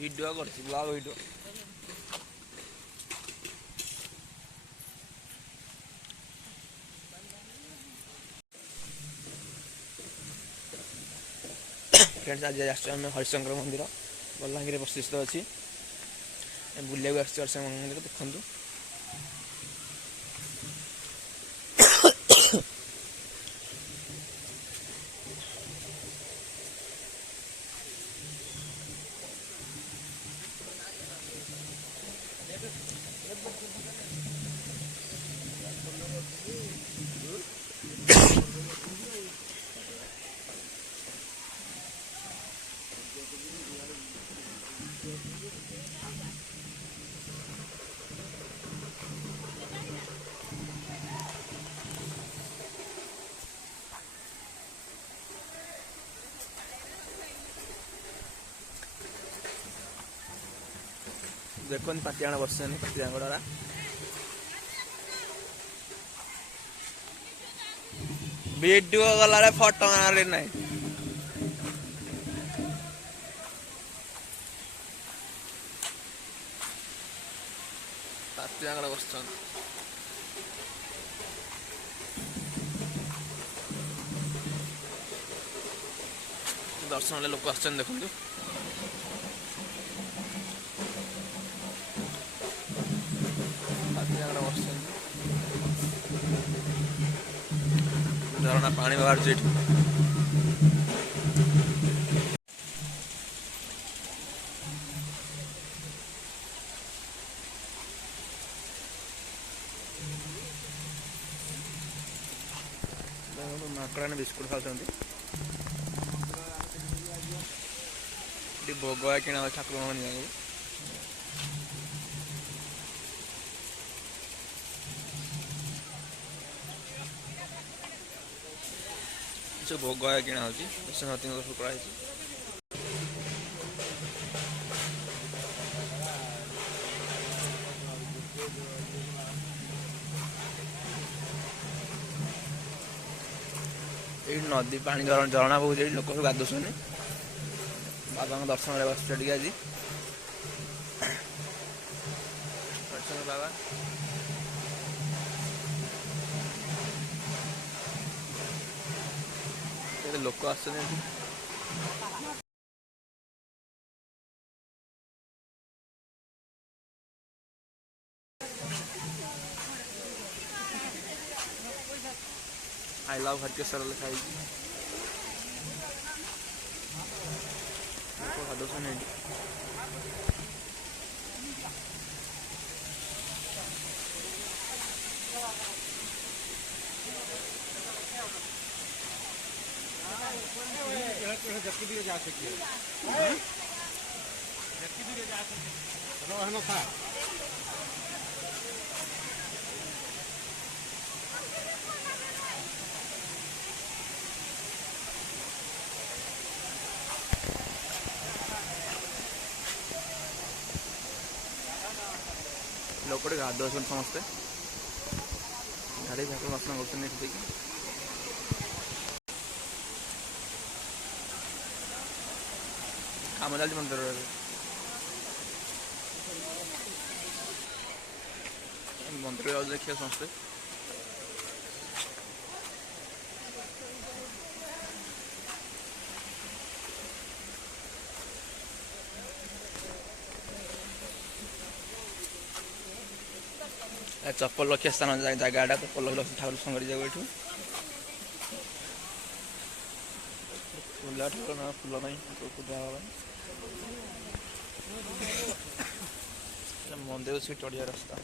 Video করছি blog video. Friends आज आम हरिशंकर मंदिर बलांगीर प्रसिद्ध अच्छी बुलिया हरिशंकर मंदिर देखु। देखो पातियाण बस पातियागड़ा वीडियो गला फोटो मारे ना पातियागड़ा बस दर्शन लोक आस देखु। झरणा पानी बाहर माकड़ा ने बिस्कुट खाते भोग किना ठाकुर सब भोग किना विश्वनाथ कराई। नदी पानी झरणा बहुत लोक सब गाधुन बाबा दर्शन बस आज बाबा लोक आस आई लव हरकेश्वर लिखा गाधुन जा सकती लोक गाधो समस्ते गाड़ी ठाकुर दर्शन कर काम चलती मंदिर मंदिर देखिए समस्ते चप्पल रखिया स्थान जगह चप्पल ठाकुर संग जाऊ फूल ठाकुर ना फूल नहीं पूजा मंदिर से टड़िया रास्ता।